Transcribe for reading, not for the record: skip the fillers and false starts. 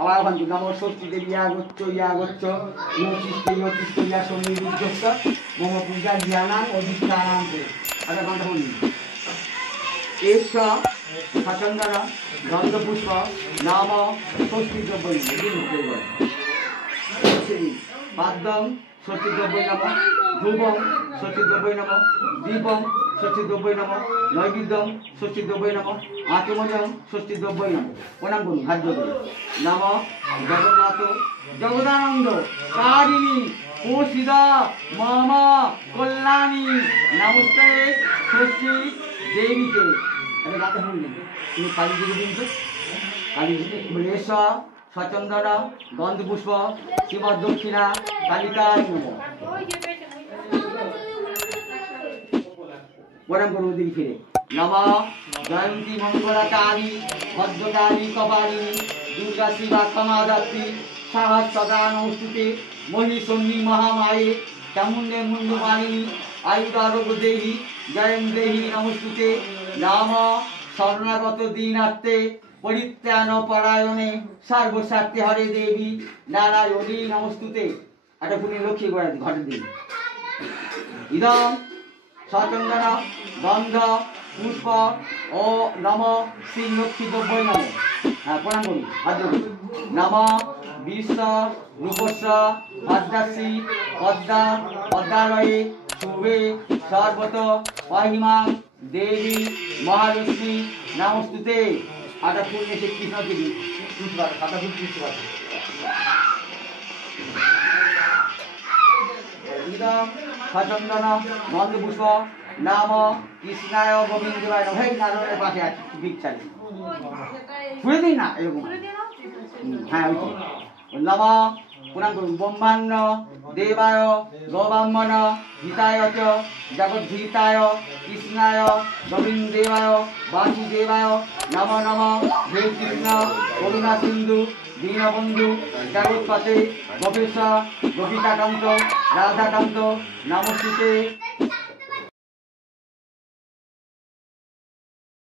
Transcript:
আবার ওখান থেকে নম ষষ্ঠী দেবী ইয়াগচ্ছ ইয়তিষ্ঠ ইয়া সন্নিরুদ্ধস্য মম পূজা জ্ঞানাম অধিষ্ঠানাম আচ্ছা ঘন্টা বলি এস সচন্দন গন্ধপুষ্প নাম ষষ্ঠী দ্রব্য পাদ্যম ষষ্ঠী দ্রব্যই নম ধ্রুবম ষষ্ঠী দ্রব্যই নম দীপম ষষ্ঠী দ্রব্যই নম নৈবেদ্যম ষষ্ঠী দ্রব্যই নম আচমজম ষষ্ঠী দ্রব্যই নম প্রণাম করুন হাত জোড় নম জগন্নাথ জগদানন্দ কারিণী পোষিদা মামা কল্যাণী নমস্তে ষষ্ঠী দেবীকে আমি রাতে বললেন তুমি কালী দিকে দিন তো কালী দিকে রেশ সচন্দন গন্ধপুষ্প শিব দক্ষিণা কালিকায় নম প্রণাম করুন দিকে ফিরে নম জয়ন্তী মঙ্গলাকালী ভদ্রকালী কপালিনী দুর্গা শিবা ক্ষমাদাত্রী সহস্রদা নমস্তুতে মহিষন্নী মহামায়ে চামুণ্ডে মুন্ডু মালিনী আয়ুরারোগ্য দেহি জয়ং দেহি নমস্তুতে নাম শরণাগত দীনার্থে পরিত্রাণ পরায়ণে সর্বস্বার্থে হরে দেবী নারায়ণী নমস্তুতে একটা পুনি লক্ষ্মী করে ঘটে দিন ইদম সচন্দন গন্ধ পুষ্প ও নম শ্রী লক্ষ্মী দ্রব্যই নম হ্যাঁ প্রণাম করুন হাত নম বিশ্ব রূপস্ব পদ্মাশ্রী পদ্মা পদ্মালয়ে শুভে সর্বত মহিমাং দেবী মহালক্ষ্মী নমস্তুতে আটা ফুল এসে কৃষ্ণ দেবী পুষ্পার খাতা ফুল পুষ্পার সচন্দন গন্ধপুষ্প নাম কৃষ্ণায় গোবিন্দায় ভাই নারায়ণের পাশে আছে ভিক্ষারি ফুলে দিন না এরকম হ্যাঁ ওই নম প্রণাম করুন ব্রহ্মাণ্ড দেবায় গৌব্রাহ্মণ হিতায় চ জগদ্ধিতায় কৃষ্ণায় গোবিন্দেবায় বাসুদেবায় নম নম হে কৃষ্ণ করুণা সিন্ধু দীনবন্ধু জগৎপতে গোপেশ গোপিকাকান্ত রাধাকান্ত নমস্তুতে